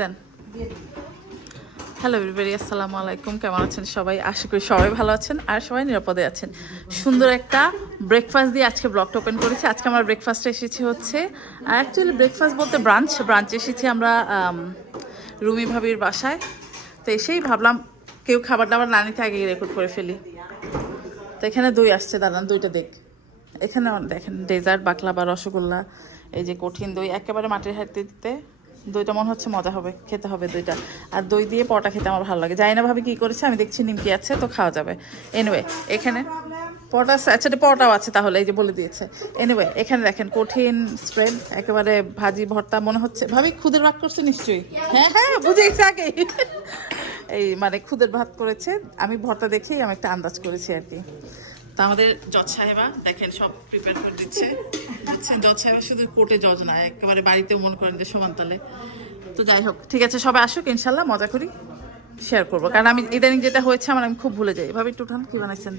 দেন। Hello everybody, আসসালামু আলাইকুম। কেমন আছেন সবাই? আশা করি সবাই ভালো আছেন আর সবাই নিরাপদে আছেন। সুন্দর একটা ব্রেকফাস্ট দিয়ে আজকে ব্লগটা ওপেন করেছি। আজকে আমার ব্রেকফাস্টে এসেছি হচ্ছে, অ্যাকচুয়ালি ব্রেকফাস্ট বলতে ব্রাঞ্চ এসেছি আমরা রুমি ভাবির বাসায়। তো এসেই ভাবলাম কেউ খাবার দাবার না নিতে আগে রেকর্ড করে ফেলি। তো এখানে দই আসছে, দাঁড়ান দইটা দেখ। এখানে দেখেন ডেজার্ট, বাকলাবা, রসগোল্লা, এই যে কঠিন দই একেবারে মাটির হাতে দিতে। দইটা মনে হচ্ছে মজা হবে, খেতে হবে দইটা। আর দই দিয়ে পরোটা খেতে আমার ভালো লাগে। জানি না ভাবে কি করেছে, আমি দেখছি নিমকি আছে তো খাওয়া যাবে। এনিওয়ে এখানে পরোটা আছে, আচ্ছা পরোটাও আছে তাহলে, এই যে বলে দিয়েছে। এনিওয়ে এখানে দেখেন কঠিন স্প্রেড, একেবারে ভাজি ভর্তা মনে হচ্ছে। ভাবি খুদের ভাত করছে নিশ্চয়ই? হ্যাঁ হ্যাঁ বুঝেছি আগে। এই মানে খুদের ভাত করেছে, আমি ভর্তা দেখেই আমি একটা আন্দাজ করেছি আর কি। তা আমাদের জজ সাহেবা দেখেন সব প্রিপেয়ার করে দিচ্ছে। বুঝছেন, জজ সাহেবা শুধু কোর্টে জজ না, একেবারে বাড়িতেও মনে করেন যে সমানতালে। তো যাই হোক, ঠিক আছে, সবাই আসুক, ইনশাল্লাহ মজা করি, শেয়ার করবো। কারণ আমি ইদানিং যেটা হয়েছে আমার, আমি খুব ভুলে যাই। এভাবে একটু উঠান, কি বানাইছেন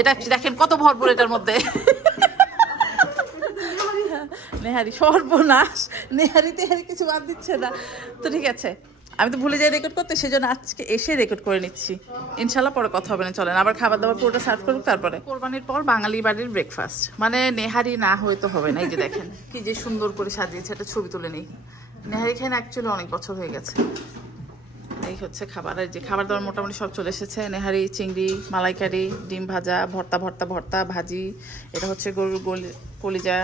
এটা দেখেন কত ভরপুর এটার মধ্যে। নেহারি সর্বনাশ, নেহারি তেহারি কিছু বাদ দিচ্ছে না। তো ঠিক আছে, আমি তো ভুলে যাই রেকর্ড করতে, সেই জন্য আজকে এসে রেকর্ড করে নিচ্ছি। ইনশাল্লাহ পরে কথা হবে না, চলেন আবার খাবার দাবার পুরোটা সার্ভ করুক। তারপরে কোরবানির পর বাঙালি বাড়ির ব্রেকফাস্ট মানে নেহারি না হয়ে তো হবে না। এই যে দেখেন কি যে সুন্দর করে সাজিয়েছে, একটা ছবি তুলে নিই। নেহারি খাই না অ্যাকচুয়ালি অনেক বছর হয়ে গেছে। এই হচ্ছে খাবার, আর যে খাবার দাবার মোটামুটি সব চলে এসেছে। নেহারি, চিংড়ি, মালাইকারি, ডিম ভাজা, ভর্তা ভাজি, এটা হচ্ছে গরুর কলিজা,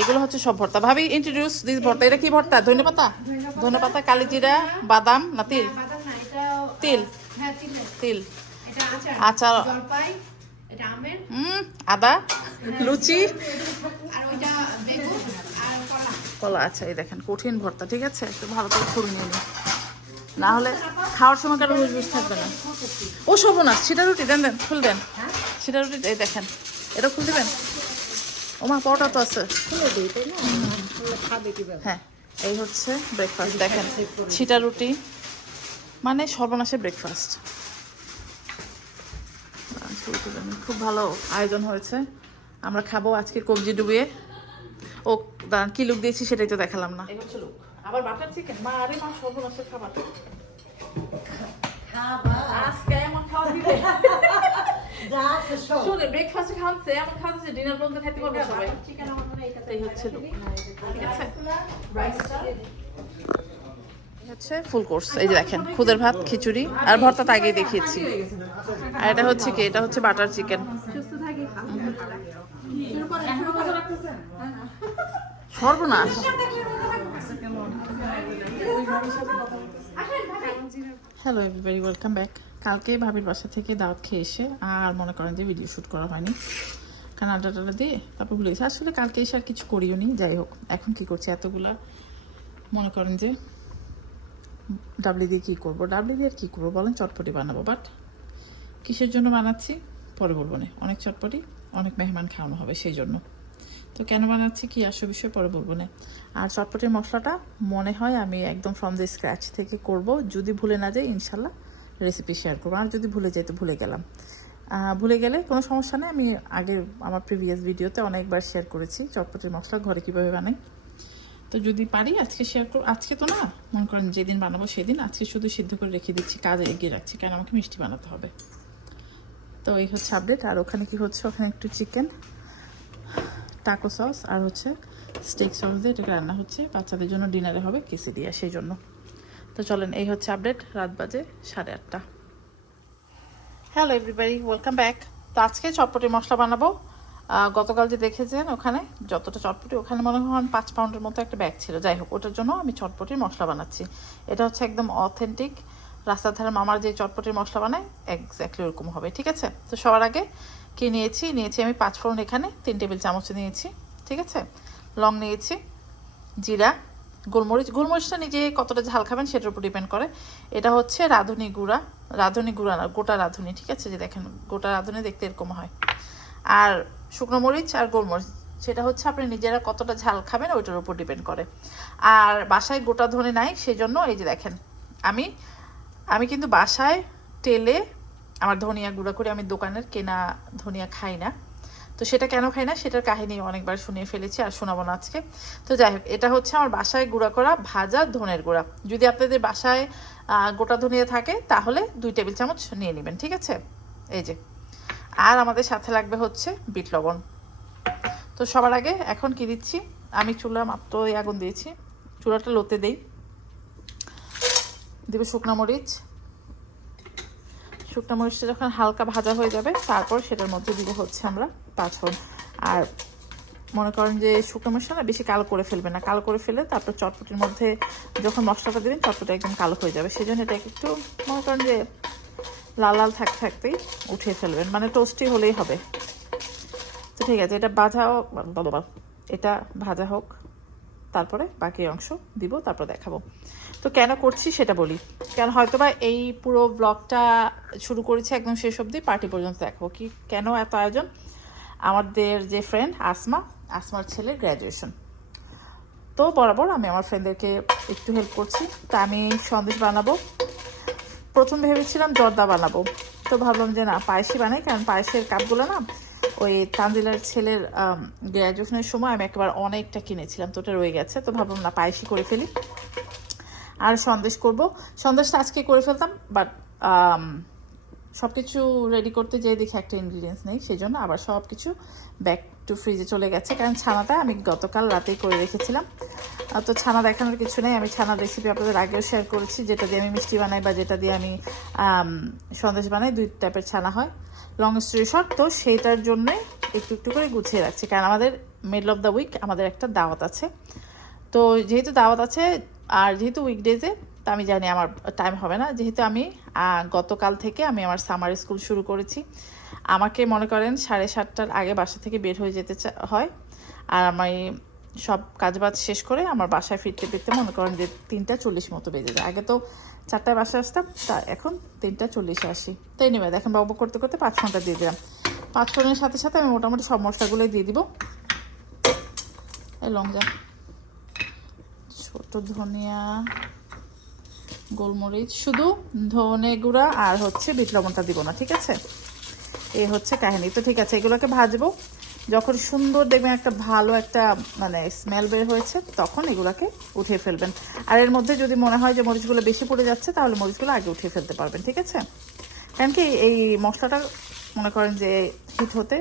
এগুলো হচ্ছে সব ভর্তা। ভাবি ইন্ট্রোডিউস দিস ভর্তা। এটা কি ভর্তা? ধনেপাতা, ধনেপাতা, কালিজিরা, বাদাম না তিল? তিল, তিল, আচার, আদা, লুচি, কলা। আচ্ছা এই দেখেন কঠিন ভর্তা, ঠিক আছে, একটু ভালো করে খুঁড়ে নিয়ে নিন, না হলে খাওয়ার সময় কারো হুঁশ থাকবে না। ও সর্বনাশ, সেটা রুটি দেন, খুল দেন সেটা রুটি। এই দেখেন এটা খুল দেবেন। ওমা পরোটা তো আছে। হ্যাঁ এই হচ্ছে ব্রেকফাস্ট, দেখেন ছিটা রুটি, মানে সর্বনাশে ব্রেকফাস্ট। খুব ভালো আয়োজন হয়েছে, আমরা খাবো আজকে কবজি ডুবিয়ে। ও দাঁড়ান, কি লুক দিয়েছি সেটাই তো দেখালাম না। এই হচ্ছে লুক। আবার বাটার চিকেন, মা আরে মা সর্বনাশের খাবার। আজকে এমন খাওয়া দিবে, শুনে ব্রেকফাস্টে খাওয়াচ্ছে, এমন খাওয়াচ্ছে ডিনার পর্যন্ত খেতে পারবে সবাই। এই হচ্ছে লুক, ঠিক আছে। হচ্ছে ফুল কোর্স, এই যে দেখেন খুদের ভাত, খিচুড়ি আর ভর্তা তো আগেই দেখিয়েছি। আর এটা হচ্ছে কি, এটা হচ্ছে বাটার চিকেন। সর্বনাশ। Hello everybody, welcome back. কালকে ভাবির বাসা থেকে দাওয়াত খেয়ে এসে আর মনে করেন যে ভিডিও শ্যুট করা হয়নি, কারণ আড্ডা টাড্ডা দিয়ে তারপর ভুলে গেছি। আসলে কালকে এসে আর কিছু করিও নি। যাই হোক, এখন কি করছি, এতগুলা মনে করেন যে ডাবলি দিয়ে কী করবো, ডাবলি দিয়ে আর কী করবো বলেন, চটপটি বানাবো। বাট কিসের জন্য বানাচ্ছি পরে বলবো না, অনেক চটপটি, অনেক মেহমান খাওয়ানো হবে সেই জন্য। তো কেন বানাচ্ছি কি আসল বিষয় পরে বলবো না। আর চটপটির মশলাটা মনে হয় আমি একদম ফ্রম দ্য স্ক্র্যাচ থেকে করব, যদি ভুলে না যাই ইনশাল্লাহ রেসিপি শেয়ার করবো। আর যদি ভুলে যাই তো ভুলে গেলাম, ভুলে গেলে কোনো সমস্যা নেই। আমি আগে আমার প্রিভিয়াস ভিডিওতে অনেকবার শেয়ার করেছি চটপটির মশলা ঘরে কীভাবে বানাই। তো যদি পারি আজকে শেয়ার করব। আজকে তো না, মনে করেন যেদিন বানাবো সেদিন। আজকে শুধু সিদ্ধ করে রেখে দিচ্ছি, কাজে এগিয়ে রাখছি, কারণ আমাকে মিষ্টি বানাতে হবে। তো এই হচ্ছে আপডেট। আর ওখানে কি হচ্ছে, ওখানে একটু চিকেন টাকো সস আর হচ্ছে স্টেক সস দিয়ে এটাকে রান্না হচ্ছে। বাচ্চাদের জন্য ডিনারে হবে কেসেরিয়া, সেই জন্য। তো চলেন, এই হচ্ছে আপডেট। রাত বাজে 8:30। Hello everybody, welcome back. তো আজকে চটপটির মশলা বানাবো। গতকাল যে দেখেছেন ওখানে যতটা চটপটি, ওখানে মনে হয় 5 পাউন্ডের মতো একটা ব্যাগ ছিল। যাই হোক, ওটার জন্য আমি চটপটির মশলা বানাচ্ছি। এটা হচ্ছে একদম অথেন্টিক রাস্তার ধারে মামার যে চটপটির মশলা বানায়, এক্স্যাক্টলি ওরকম হবে, ঠিক আছে। তো সবার আগে কি নিয়েছি আমি 5 ফোড়ন, এখানে 3 টেবিল চামচ নিয়েছি, ঠিক আছে। লং নিয়েছি, জিরা, গোলমরিচটা নিজে কতটা ঝাল খাবেন সেটার উপর ডিপেন্ড করে। এটা হচ্ছে রাঁধুনি গুঁড়া না, গোটা রাঁধুনি, ঠিক আছে। যে দেখেন গোটা রাঁধুনি দেখতে এরকম হয়। আর শুকনো মরিচ আর গোলমরিচ, সেটা হচ্ছে আপনি নিজেরা কতটা ঝাল খাবেন ওইটার উপর ডিপেন্ড করে। আর বাসায় গোটা ধনে নাই, সেজন্য এই যে দেখেন আমি কিন্তু বাসায় টেলে আমার ধনিয়া গুঁড়া করে, আমি দোকানের কেনা ধনিয়া খাই না। তো সেটা কেন খাই না সেটার কাহিনী অনেকবার শুনিয়ে ফেলেছি, আর শোনাবো না আজকে। তো যাই হোক, এটা হচ্ছে আমার বাসায় গুঁড়া করা ভাজা ধনের গুঁড়া। যদি আপনাদের বাসায় গোটা ধনিয়া থাকে তাহলে 2 টেবিল চামচ নিয়ে নেবেন, ঠিক আছে? এই যে, আর আমাদের সাথে লাগবে হচ্ছে বিট লবণ। তো সবার আগে এখন কি দিচ্ছি, আমি চুলা মাত্র আগুন দিয়েছি, চুলাটা লোতে দেই, দিব শুকনো মরিচ। শুকনো মরিচটা যখন হালকা ভাজা হয়ে যাবে তারপর সেটার মধ্যে দিব হচ্ছে আমরা পাঁচফোড়ন। আর মনে করেন যে শুকনো মরিচটা না বেশি কালো করে ফেলবে না, কালো করে ফেলে তারপর চটপটির মধ্যে যখন মশলাটা দেবেন চটপটি একদম কালো হয়ে যাবে। সেই জন্য এটা একটু মনে করেন যে লাল লাল থাকতে থাকতেই উঠিয়ে ফেলবেন, মানে টোস্টি হলেই হবে। তো ঠিক আছে, এটা এটা ভাজা হোক, তারপরে বাকি অংশ দিব, তারপর দেখাবো। তো কেন করছি সেটা বলি, কেন হয়তোবা এই পুরো ব্লগটা শুরু করেছি একদম শেষ অবধি পার্টি পর্যন্ত দেখাবো কি কেন এত আয়োজন। আমাদের যে ফ্রেন্ড আসমার ছেলের গ্র্যাজুয়েশন, তো বরাবর আমি আমার ফ্রেন্ডদেরকে একটু হেল্প করছি। তা আমি সন্দেশ বানাবো, প্রথম ভেবেছিলাম জর্দা বানাবো, তো ভাবলাম যে না পায়েসই বানাই, কারণ পায়েসের কাপগুলো না ওই তানজিলার ছেলের গ্র্যাজুয়েশনের সময় আমি একেবারে অনেকটা কিনেছিলাম, তো ওটা রয়ে গেছে, তো ভাবলাম না পায়েসই করে ফেলি। আর সন্দেশ করব, সন্দেশটা আজকে করে ফেলতাম, বাট সব কিছু রেডি করতে যেয়ে দেখি একটা ইনগ্রিডিয়েন্টস নেই, সেই জন্য আবার সব কিছু ব্যাক টু ফ্রিজে চলে গেছে, কারণ ছানাটা আমি গতকাল রাতেই করে রেখেছিলাম। তো ছানা দেখানোর কিছু নেই, আমি ছানার রেসিপি আপনাদের আগেও শেয়ার করেছি, যেটা দিয়ে আমি মিষ্টি বানাই বা যেটা দিয়ে আমি সন্দেশ বানাই, 2 টাইপের ছানা হয়। লং স্টোরি শর্ট, তো সেইটার জন্যই একটু একটু করে গুছিয়ে রাখছি, কারণ আমাদের মিডল অফ দ্য উইক আমাদের একটা দাওয়াত আছে। তো যেহেতু দাওয়াত আছে আর যেহেতু উইকডেজে, তা আমি জানি আমার টাইম হবে না, যেহেতু আমি গতকাল থেকে আমি আমার সামার স্কুল শুরু করেছি। আমাকে মনে করেন 7:30টার আগে বাসা থেকে বের হয়ে যেতে হয়, আর আমি সব কাজবাজ শেষ করে আমার বাসায় ফিরতে ফিরতে মনে করেন যে 3:40 মতো বেজে যায়। আগে তো 4টায় বাসায় আসতাম, তা এখন 3:40 আসি। তাই নেবে দেখেন বাবু করতে করতে 5 ঘন্টা দিয়ে দিলাম। 5 ফোড়নের সাথে সাথে আমি মোটামুটি সব মশলাগুলোই দিয়ে দিব। এই লঙ্কা, ছোট ধনিয়া, গোলমরিচ, শুধু ধনে গুঁড়া আর হচ্ছে বিট লবণটা দিব না, ঠিক আছে? এই হচ্ছে কাহিনী। তো ঠিক আছে, এগুলোকে ভাজবো, যখন সুন্দর দেখবেন একটা ভালো একটা মানে স্মেল বের হয়েছে তখন এগুলোকে উঠিয়ে ফেলবেন। আর এর মধ্যে যদি মনে হয় যে মরিচগুলো বেশি পড়ে যাচ্ছে তাহলে মরিচগুলো আগে উঠিয়ে ফেলতে পারবেন, ঠিক আছে? কারণ কি এই মশলাটা মনে করেন যে হিট হতে,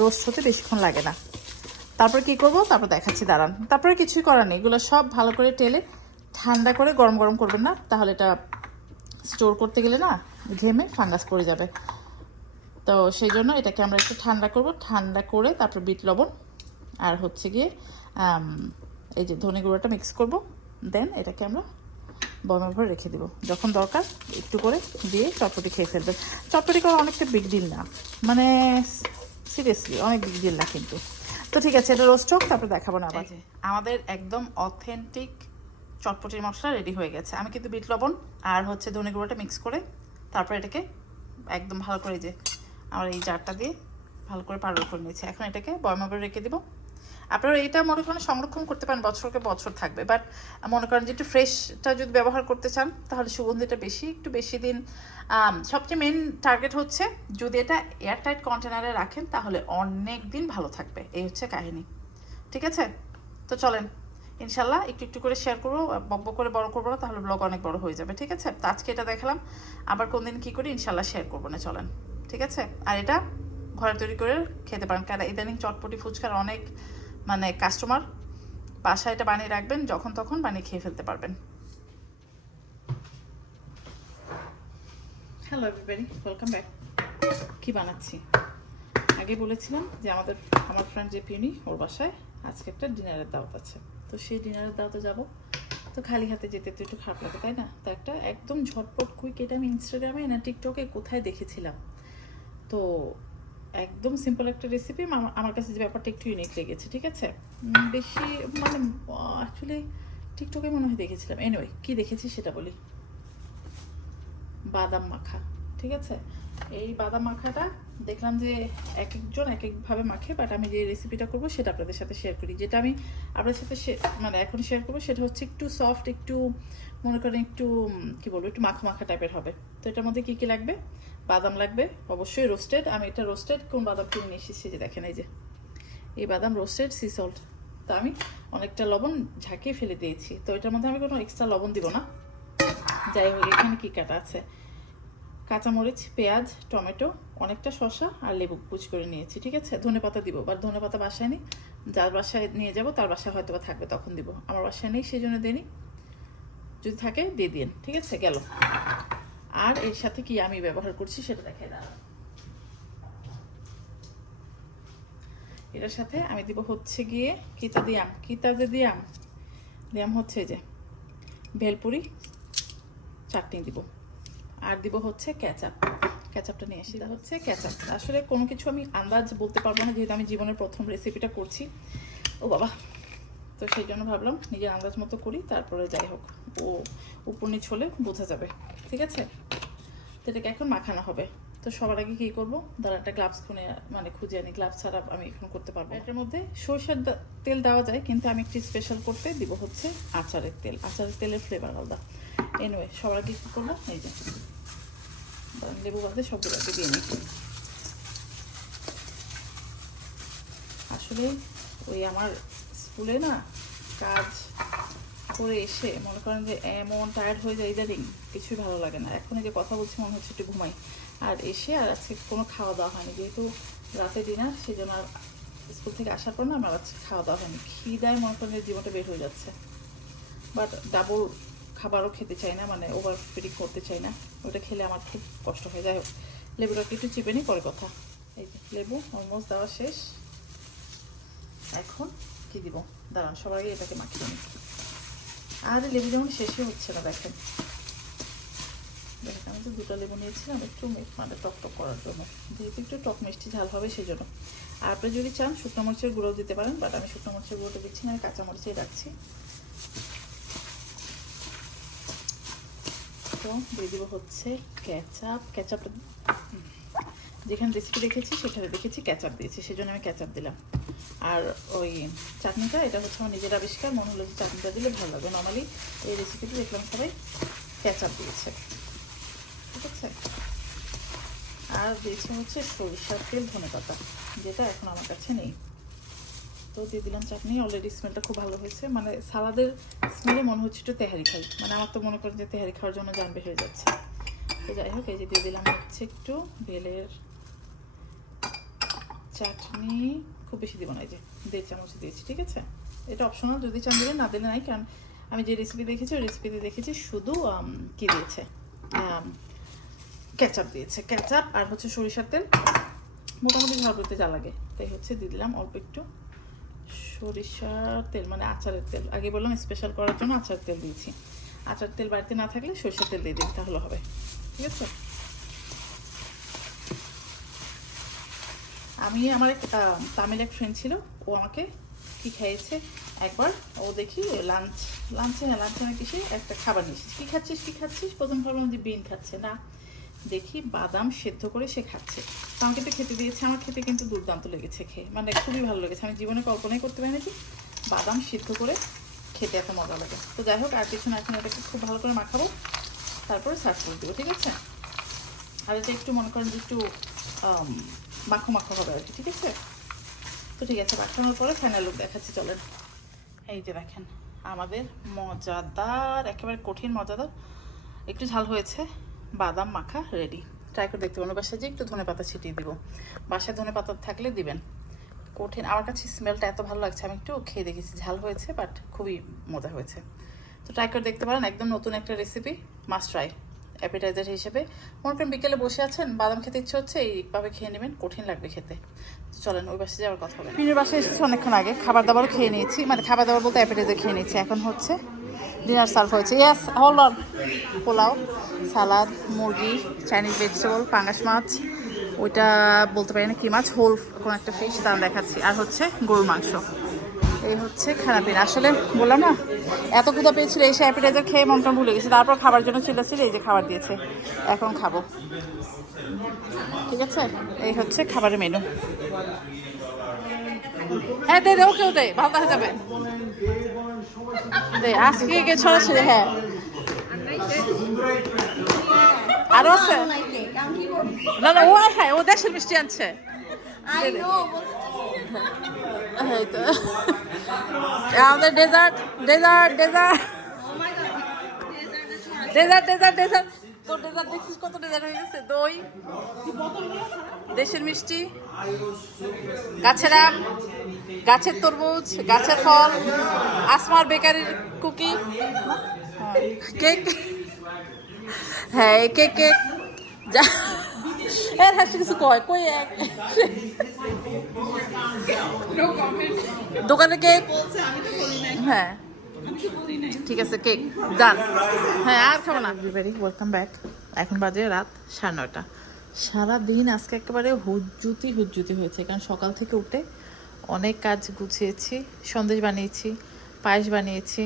রোস্ট হতে বেশিক্ষণ লাগে না। তারপর কি করব, তারপর দেখাচ্ছি, দাঁড়ান। তারপরে কিছুই করার নেই, এগুলো সব ভালো করে টেলে ঠান্ডা করে, গরম গরম করবেন না, তাহলে এটা স্টোর করতে গেলে না ঘেমে ফাঙ্গাস পড়ে যাবে। তো সেই জন্য এটাকে আমরা একটু ঠান্ডা করব, ঠান্ডা করে তারপর বিট লবণ আর হচ্ছে গিয়ে এই যে ধনে গুঁড়োটা মিক্স করব, দেন এটাকে আমরা বয়মে ভরে রেখে দিব, যখন দরকার একটু করে দিয়ে চটপটি খেয়ে ফেলবেন। চটপটি করা অনেকটা বিগ ডিল না, মানে সিরিয়াসলি অনেক বিগ ডিল না কিন্তু। তো ঠিক আছে, এটা রোস্ট হোক, তারপর দেখাবো না আবার। আমাদের একদম অথেন্টিক চটপটির মশলা রেডি হয়ে গেছে। আমি কিন্তু বিট লবণ আর হচ্ছে ধনে গুঁড়োটা মিক্স করে তারপর এটাকে একদম ভালো করে যে আমার এই জারটা দিয়ে ভালো করে পাউডার করে নিয়েছি। এখন এটাকে বয়মে ভরে রেখে দিব। আপনারা এটা মনে করেন সংরক্ষণ করতে পারেন, বছরকে বছর থাকবে, বাট মনে করেন যে একটু ফ্রেশটা যদি ব্যবহার করতে চান তাহলে সুগন্ধিটা একটু বেশি দিন। সবচেয়ে মেন টার্গেট হচ্ছে যদি এটা এয়ারটাইট কন্টেনারে রাখেন তাহলে অনেক দিন ভালো থাকবে, এই হচ্ছে কাহিনী, ঠিক আছে? তো চলেন ইনশাল্লাহ একটু একটু করে শেয়ার করবো, বক করে বড় করবো না, তাহলে ব্লগ অনেক বড় হয়ে যাবে, ঠিক আছে? তো আজকে এটা দেখালাম, আবার কোন দিন কী করি ইনশাল্লাহ শেয়ার করবো না, চলেন, ঠিক আছে? আর এটা ঘরে তৈরি করে খেতে পারেন, কারণ ইদানিং চটপটি ফুচকার অনেক মানে কাস্টমার, বাসায় এটা বানিয়ে রাখবেন, যখন তখন বানিয়ে খেয়ে ফেলতে পারবেন। Hello everybody, welcome back. কি বানাচ্ছি আগে বলেছিলাম যে আমার ফ্রেন্ড যে পিউনি, ওর বাসায় আজকে একটা ডিনারের দাওয়াত আছে, তো সেই ডিনারের দাওয়াতে যাব। তো খালি হাতে যেতে তো একটু খারাপ লাগে, তাই না? তো একটা একদম ঝটপট কুইক, এটা আমি ইনস্টাগ্রামে না টিকটকে কোথায় দেখেছিলাম, তো একদম সিম্পল একটা রেসিপি, আমার কাছে যে ব্যাপারটা একটু ইউনিক লেগেছে, ঠিক আছে? বেশি মানে অ্যাকচুয়ালি টিকটকে মনে হয় দেখেছিলাম, এনিওয়ে কি দেখেছি সেটা বলি। বাদাম মাখা, ঠিক আছে? এই বাদাম মাখাটা দেখলাম যে এক একজন এক একভাবে মাখে, বাট আমি যে রেসিপিটা করবো সেটা আপনাদের সাথে শেয়ার করি। যেটা আমি আপনাদের সাথে মানে এখন শেয়ার করবো সেটা হচ্ছে একটু সফট, একটু মনে করেন একটু কী বলবো, একটু মাখা মাখা টাইপের হবে। তো এটার মধ্যে কী কী লাগবে বাদাম লাগবে অবশ্যই রোস্টেড। আমি এটা রোস্টেড কোন বাদাম কিনে নিয়ে এসেছি যে দেখেন, এই যে এই বাদাম রোস্টেড সি সল্ট। তো আমি অনেকটা লবণ ঝাঁকিয়ে ফেলে দিয়েছি, তো এটার মধ্যে আমি কোনো এক্সট্রা লবণ দিব না। যাই হোক, এখানে কী কাটা আছে, কাঁচামরিচ, পেঁয়াজ, টমেটো, অনেকটা শসা আর লেবু কুচ করে নিয়েছি। ঠিক আছে, ধনেপাতা দিব, বাট ধনেপাতা বাসায় নেই, যার বাসায় নিয়ে যাব তার বাসায় হয়তো বা থাকবে তখন দিব, আমার বাসায় নেই সেই জন্য দিইনি, যদি থাকে দিয়ে দিন। ঠিক আছে, গেল। আর এর সাথে কি আমি ব্যবহার করছি সেটা দেখাই দাঁড়ান। এটার সাথে আমি দিব হচ্ছে গিয়ে দিয়াম হচ্ছে যে ভেলপুরি চাটনি দিব, আর দিব হচ্ছে ক্যাচাপটা নিয়ে আসি। হচ্ছে ক্যাচাপ, আসলে কোনো কিছু আমি আন্দাজ বলতে পারবো না, যেহেতু আমি জীবনের প্রথম রেসিপিটা করছি। ও বাবা, তো সেই জন্য ভাবলাম নিজের আন্দাজ মতো করি, তারপরে যাই হোক ও উপর নিচ হলে বোঝা যাবে। ঠিক আছে, তো এটাকে এখন মাখানো হবে। তো সবার আগে কী করবো, দাঁড়া একটা গ্লাভস খুঁজে আনি, গ্লাভস ছাড়া আমি এখন করতে পারবো। এটার মধ্যে সরষের তেল দেওয়া যায়, কিন্তু আমি একটু স্পেশাল করতে দিব হচ্ছে আচারের তেলের ফ্লেভার আলাদা। এনিওয়ে, সবার আগে কী করবো, এই যে লেবু বাদে সবগুলো আগে দিয়ে নিই। আসলে ওই আমার স্কুলে না কাজ করে এসে মনে করেন যে এমন টায়ার্ড হয়ে যায়, ইদারিং কিছুই ভালো লাগে না। এখন যে কথা বলছি মনে হচ্ছে একটু ঘুমাই, আর এসে আর আজকে কোনো খাওয়া দাওয়া হয়নি, যেহেতু রাতে ডিনার, সেই জন্য আর স্কুল থেকে আসার পর না আমার আজকে খাওয়া দাওয়া হয়নি। খিদায় মনে করেন যে জীবনটা বের হয়ে যাচ্ছে, বাট ডাবল খাবারও খেতে চাই না, মানে ওভার ফিডিং করতে চাই না, ওটা খেলে আমার খুব কষ্ট হয়ে যায়। লেবুটাকে একটু চিপে নিই, পরে কথা। এই যে লেবু অলমোস্ট দেওয়া শেষ। এখন কি দিব, দাঁড়ান সবার আগে এটাকে মাখিয়ে নিই। আর লেবু যেমন শেষই হচ্ছে না, দেখেন আমি তো 2টা লেবু নিয়েছিলাম একটু টক করার জন্য, যেহেতু একটু টক মিষ্টি ঝাল হবে সেই জন্য। আর আপনি যদি চান শুকনো মরিচের গুঁড়োও দিতে পারেন, বাট আমি শুকনো মরিচের গুঁড়োটা দিচ্ছি না, আমি কাঁচা মরিচেই রাখছি। তো দিয়ে দিব হচ্ছে ক্যাচাপটা যেখানে রেসিপি দেখেছি সেখানে দেখেছি ক্যাচাপ দিয়েছি, সেই জন্য আমি ক্যাচাপ দিলাম। আর ওই চাটনিটা, এটা হচ্ছে আমার নিজের আবিষ্কার, মনে হলো যে চাটনিটা দিলে ভালো লাগবে। নর্মালি এই রেসিপিটি দেখলাম সবাই ক্যাচাপ দিয়েছে। ঠিক আছে, আর দিয়েছে হচ্ছে সরিষার তেল, ধনেপাতা, যেটা এখন আমার কাছে নেই। তো দিয়ে দিলাম চাটনি। অলরেডি স্মেলটা খুব ভালো হয়েছে, মানে সালাদের স্মেলে মনে হচ্ছে একটু তেহারি খাই, মানে আমার তো মনে করেন যে তেহারি খাওয়ার জন্য জান বের হয়ে যাচ্ছে। তো যাই হোক, এই যে দিয়ে দিলাম হচ্ছে একটু বেলের চাটনি, খুব বেশি দিব না, এই যে 1.5 চামচ দিয়েছি। ঠিক আছে, এটা অপশনাল, যদি চান দিলে, না দিলে নাই, কারণ আমি যে রেসিপি দেখেছি ওই রেসিপিতে দেখেছি শুধু কি দিয়েছে, ক্যাচাপ দিয়েছে, ক্যাচাপ আর হচ্ছে সরিষার তেল, মোটামুটি ভাবতে যা লাগে তাই হচ্ছে দিয়ে দিলাম অল্প একটু সরিষার তেল, মানে আচারের তেল। আগে বললাম স্পেশাল করার জন্য আচারের তেল দিয়েছি, আচারের তেল বাড়িতে না থাকলে সরিষার তেল দিয়ে দিন, তাহলে হবে। ঠিক আছে, আমার এক তামিল এক ফ্রেন্ড ছিল, ও আমাকে কি খাইয়েছে একবার, ও দেখি লাঞ্চে না কিসে একটা খাবার নিয়েছিস, কী খাচ্ছিস, প্রথম ভাবলাম যে বিন খাচ্ছে, না দেখি বাদাম সেদ্ধ করে সে খাচ্ছে। তো আমাকে তো খেতে দিয়েছে, আমার খেতে কিন্তু দুর্দান্ত লেগেছে, খেয়ে মানে খুবই ভালো লেগেছে। আমি জীবনে কল্পনাই করতে পারি নাকি বাদাম সিদ্ধ করে খেতে এত মজা লাগে। তো যাই হোক, আর কিছু না, এখন এটাকে খুব ভালো করে মাখাবো, তারপরে সার্ভ করে দেবো। ঠিক আছে, আর এটা একটু মনে করেন যে একটু মাখো হবে আর কি। ঠিক আছে, তো ঠিক আছে, মাখানোর পরে ফাইনাল লুক দেখাচ্ছি, চলেন। এই যে দেখেন আমাদের মজাদার, একেবারে কঠিন মজাদার, একটু ঝাল হয়েছে বাদাম মাখা রেডি। ট্রাই করে দেখতে পারেন। বাসায় যে একটু ধনেপাতা ছিটিয়ে দিব, বাসায় ধনেপাতা থাকলে দিবেন। কঠিন, আমার কাছে স্মেলটা এত ভালো লাগছে, আমি একটু খেয়ে দেখেছি, ঝাল হয়েছে বাট খুবই মজা হয়েছে। তো ট্রাই করে দেখতে পারেন, একদম নতুন একটা রেসিপি, মাস্ট ট্রাই। অ্যাপিটাইজার হিসেবে মনে করেন বিকেলে বসে আছেন, বাদাম খেতে ইচ্ছে হচ্ছে, এইভাবে খেয়ে নেবেন, কঠিন লাগবে খেতে। চলেন ওই বাসায় যাওয়ার কথা হবে। পিনের বাসায় এসেছি অনেকক্ষণ আগে, খাবার দাবারও খেয়ে নিয়েছি, মানে খাবার দাবার বলতে অ্যাপিটাইজার খেয়ে নিয়েছি। এখন হচ্ছে ডিনার সার্ভ হয়েছে। ইয়াস, হোল্ড অন। পোলাও, সালাদ, মুরগি, চাইনিজ ভেজিটেবল, পাঙ্গাস মাছ, ওইটা বলতে পারি না কী মাছ, হোল কোনো একটা ফিশ, তা দেখাচ্ছি, আর হচ্ছে গরুর মাংস। এই হচ্ছে খানাপিনা। আসলে বললাম না এত ক্ষুধা পেয়েছিল, এসে অ্যাপিটাইজার খেয়ে মনটা ভুলে গেছে, তারপর খাবার জন্য ছিল, এই যে খাবার দিয়েছে, এখন খাবো। ঠিক আছে, এই হচ্ছে খাবারের মেনু। হ্যাঁ দে ওকেও দে, ভালো দেখা যাবে, দে আজকে ছড়াছড়ি। হ্যাঁ আরো আছে, না না ও হ্যাঁ ও দেশের মিষ্টি আনছে আমাদের dessert dessert dessert dessert dessert dessert তোর ডেজার্ট দেখছিস কত ডেজার্ট হয়ে গেছে দই দেশের মিষ্টি গাছের আম গাছের তরমুজ গাছের ফল আসমার বেকারির কুকি কেক হ্যাঁ কেক কেক যা এর হাসি কিছু কয় কই এক দোকানে কেক হ্যাঁ ঠিক আছে কেক ডান হ্যাঁ আর খাবো না ভেরি ওয়েলকাম ব্যাক এখন বাজে রাত 9:30 সারাদিন আজকে একেবারে হুজ্জুতি হয়েছে কারণ সকাল থেকে উঠে অনেক কাজ গুছিয়েছি সন্দেশ বানিয়েছি পায়েস বানিয়েছি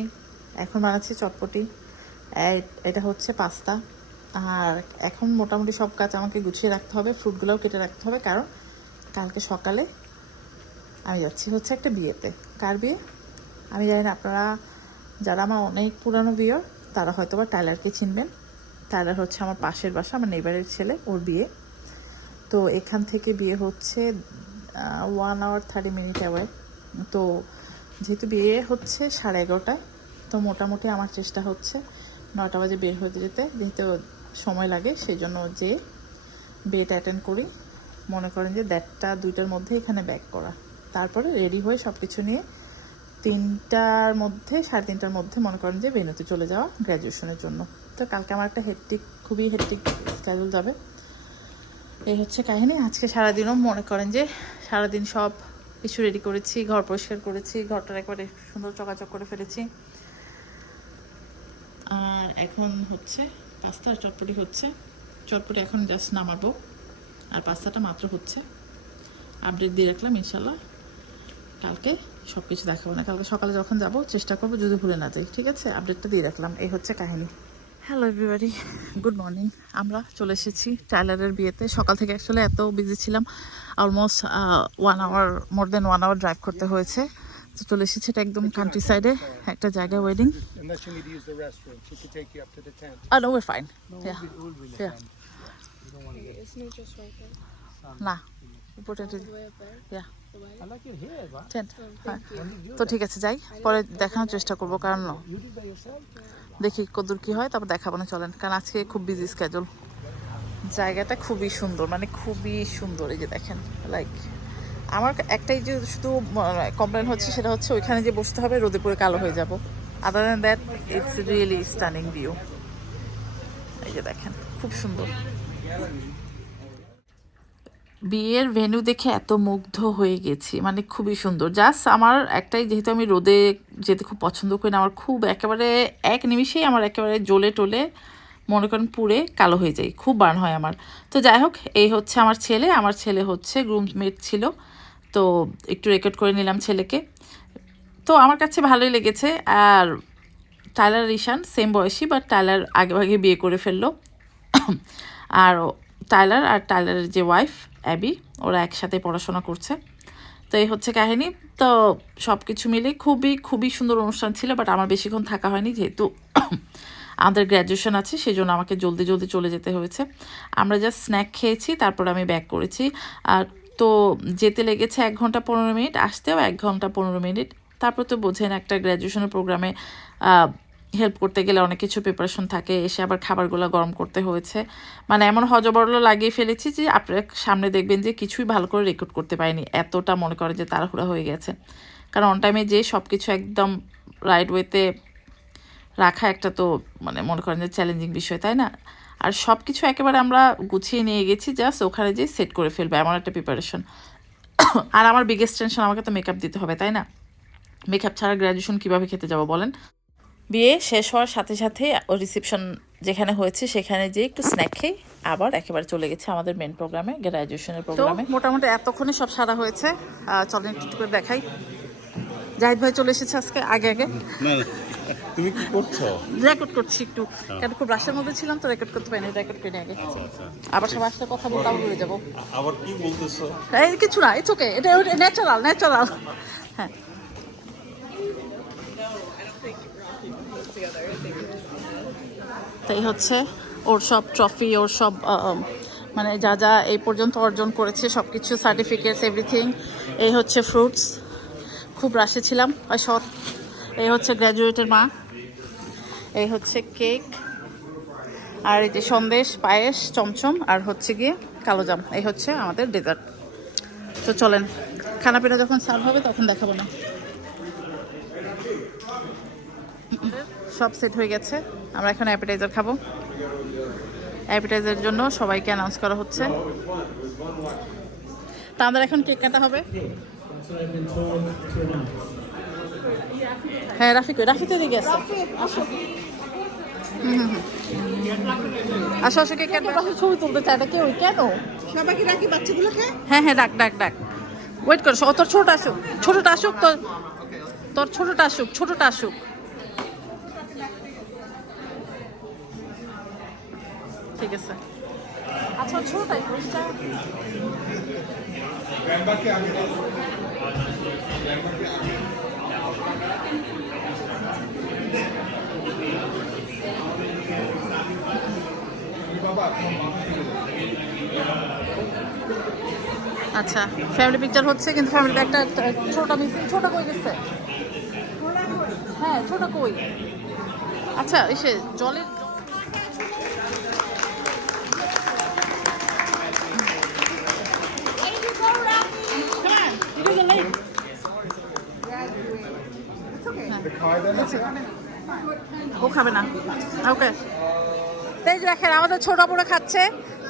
এখন বানাচ্ছি চটপটি এটা হচ্ছে পাস্তা আর এখন মোটামুটি সব কাজ আমাকে গুছিয়ে রাখতে হবে ফ্রুটগুলোও কেটে রাখতে হবে কারণ কালকে সকালে আমি যাচ্ছি হচ্ছে একটা বিয়েতে কার বিয়ে আমি জানি না আপনারা যারা আমার অনেক পুরানো বিয়ে তারা হয়তো বা টাইলারকে চিনবেন টাইলার হচ্ছে আমার পাশের বাসা আমার নেইবারের ছেলে ওর বিয়ে তো এখান থেকে বিয়ে হচ্ছে 1 hour 30 minute অ্যাওয়ে তো যেহেতু বিয়ে হচ্ছে 11:30টায় তো মোটামুটি আমার চেষ্টা হচ্ছে 9টা বাজে বের হতে যেতে যেহেতু সময় লাগে সেই জন্য যে বিয়েটা অ্যাটেন্ড করি মনে করেন যে 1:30-2টার মধ্যে এখানে ব্যাক করা তারপরে রেডি হয়ে সব কিছু নিয়ে 3টার মধ্যে 3:30টার মধ্যে মনে করেন যে ভেন্যুতে চলে যাওয়া গ্র্যাজুয়েশনের জন্য তো কালকে আমার একটা খুবই হেক্টিক স্কেডিউল যাবে এই হচ্ছে কাহিনী আজকে সারাদিনও মনে করেন যে সারাদিন সব কিছু রেডি করেছি ঘর পরিষ্কার করেছি ঘরটা একবারে সুন্দর চকাচক করে ফেলেছি আর এখন হচ্ছে পাস্তা আর চটপটি হচ্ছে চটপটি এখন জাস্ট নামাবো আর পাস্তাটা মাত্র হচ্ছে আপডেট দিয়ে রাখলাম ইনশাল্লাহ কালকে সব কিছু দেখাবো না কালকে সকালে যখন যাব চেষ্টা করবো যদি ভুলে না যাই ঠিক আছে আপডেটটা দিয়ে রাখলাম এই হচ্ছে কাহিনী হ্যালো এভরিবাডি গুড মর্নিং আমরা চলে এসেছি টাইলারের বিয়েতে সকাল থেকে অ্যাকচুয়ালি এত বিজি ছিলাম অলমোস্ট 1 hour মোর দেন 1 hour ড্রাইভ করতে হয়েছে তো চলে এসেছি এটা একদম কান্ট্রি সাইডে একটা জায়গায় wedding no we're fine yeah yeah না তো ঠিক আছে যাই পরে দেখানোর চেষ্টা করবো কারণ দেখি কতদূর কি হয় তারপর দেখাবো না চলেন কারণ আজকে খুব বিজি স্কেজুল জায়গাটা খুবই সুন্দর মানে খুবই সুন্দর এই যে দেখেন লাইক আমার একটাই যে শুধু কমপ্লেন হচ্ছে সেটা হচ্ছে ওইখানে যে বসতে হবে রোদে পুরো কালো হয়ে যাব other than that it's really stunning view এই যে দেখেন খুব সুন্দর বিয়ের ভেন্যু দেখে এত মুগ্ধ হয়ে গেছি মানে খুবই সুন্দর জাস্ট আমার একটাই যেহেতু আমি রোদে যেতে খুব পছন্দ করি না আমার খুব একেবারে এক নিমিষেই আমার একেবারে জ্বলে টোলে মনে করেন পুড়ে কালো হয়ে যায় খুব বার্ন হয় আমার তো যাই হোক এই হচ্ছে আমার ছেলে হচ্ছে গ্রুমমেট ছিল তো একটু রেকর্ড করে নিলাম ছেলেকে তো আমার কাছে ভালোই লেগেছে আর টাইলার ঈশান সেম বয়সী বাট টাইলার আগে বিয়ে করে ফেললো আর টাইলার আর টাইলারের যে ওয়াইফ অ্যাবি ওরা একসাথে পড়াশোনা করছে তো এই হচ্ছে কাহিনী তো সব কিছু মিলে খুবই সুন্দর অনুষ্ঠান ছিল বাট আমার বেশিক্ষণ থাকা হয়নি যেহেতু আমাদের গ্র্যাজুয়েশন আছে সেই জন্য আমাকে জলদি চলে যেতে হয়েছে আমরা জাস্ট স্ন্যাক খেয়েছি তারপর আমি ব্যাক করেছি আর তো যেতে লেগেছে 1 ঘন্টা 15 মিনিট আসতেও 1 ঘন্টা 15 মিনিট তারপর তো বোঝেন একটা গ্র্যাজুয়েশনের প্রোগ্রামে হেল্প করতে গেলে অনেক কিছু প্রিপারেশন থাকে এসে আবার খাবারগুলো গরম করতে হয়েছে মানে এমন হজবরল লাগিয়ে ফেলেছি যে আপনার সামনে দেখবেন যে কিছুই ভালো করে রেকর্ড করতে পারিনি এতটা মনে করে যে তাড়াহুড়া হয়ে গেছে কারণ অন টাইমে যে সব কিছু একদম রাইট ওয়েতে রাখা একটা তো মানে মনে করেন যে চ্যালেঞ্জিং বিষয় তাই না আর সব কিছু একেবারে আমরা গুছিয়ে নিয়ে গেছি জাস্ট ওখানে যে সেট করে ফেলবে এমন একটা প্রিপারেশন আর আমার বিগেস্ট টেনশন আমাকে তো মেকআপ দিতে হবে তাই না মেকআপ ছাড়া গ্র্যাজুয়েশন কীভাবে খেতে যাবো বলেন বিয়ে শেষ হওয়ার সাথে সাথে রিসেপশন যেখানে হয়েছে সেখানে যে একটু স্ন্যাক খেয়ে আবার একেবারে চলে গেছে আমাদের মেন প্রোগ্রামে গ্র্যাজুয়েশনের প্রোগ্রামে মোটামুটি এতক্ষণে সব সারা হয়েছে চলেন একটু করে দেখাই জাহিদ ভাই চলে এসেছে আজকে আগে তুমি কি করছো রেকর্ড করছি একটু কারণ খুব রাশের মধ্যে ছিলাম তো রেকর্ড করতে পারিনি রেকর্ড করে আগে আবার সবার সাথে কথা বলতে আবার ভুলে যাবো আবার কি বলতেছো এই কিছু না ইটস ওকে এটা ন্যাচারাল হ্যাঁ তাই হচ্ছে ওর সব ট্রফি ওর সব মানে যা যা এই পর্যন্ত অর্জন করেছে সব কিছু, সার্টিফিকেটস, এভরিথিং। এই হচ্ছে ফ্রুটস, খুব রাশে ছিলাম সৎ। এই হচ্ছে গ্র্যাজুয়েটের মা, এই হচ্ছে কেক, আর এই যে সন্দেশ, পায়েস, চমচম, আর হচ্ছে গিয়ে কালোজাম। এই হচ্ছে আমাদের ডেজার্ট। তো চলেন, খানাপিনা যখন সার্ভ হবে তখন দেখাবো না। সব সেট হয়ে গেছে, আমরা এখন অ্যাপিটাইজার খাবো। অ্যাপিটাইজারের জন্য সবাইকে অ্যানাউন্স করা হচ্ছে। তা আমাদের এখন কেক কাটা হবে। হ্যাঁ, রাফি তো দিকে আছে। আসো আসো, কেক কাটবে। ছবি তুলতে চায় না কেউ, কেন? সবাইকে রাখি বাচ্চাগুলোকে। হ্যাঁ হ্যাঁ, ডাক। ওয়েট করো, তোর ছোটটা আসুক, তোর ছোটটা আসুক। ঠিক আছে, আচ্ছা ছোটটাই। আচ্ছা, ফ্যামিলি পিকচার হচ্ছে, কিন্তু ফ্যামিলি একটা ছোটটা মিসিং। ছোটটা কই গেছে? হ্যাঁ, ছোটটা কই? আচ্ছা, এসে জলের ও খাবে না। ওকে, এই যে দেখেন আমাদের ছোট বড় খাচ্ছে,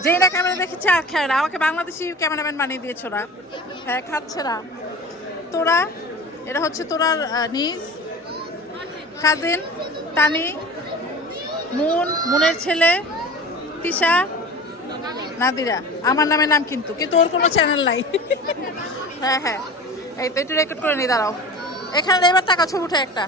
যেই না ক্যামেরা দেখেছে আর খায় না। আমাকে বাংলাদেশি ক্যামেরাম্যান বানিয়ে দিয়েছে ওরা। হ্যাঁ, খাচ্ছে না। তোরা, এটা হচ্ছে তোরার নিজ কাজিন তানি, মুনের ছেলে তিশা, নাদিরা। আমার নামে নাম, কিন্তু ওর কোনো চ্যানেল নাই। হ্যাঁ, এই তো একটু রেকর্ড করে নি, দাঁড়াও। এখানে এবার টাকা ছবি উঠে একটা।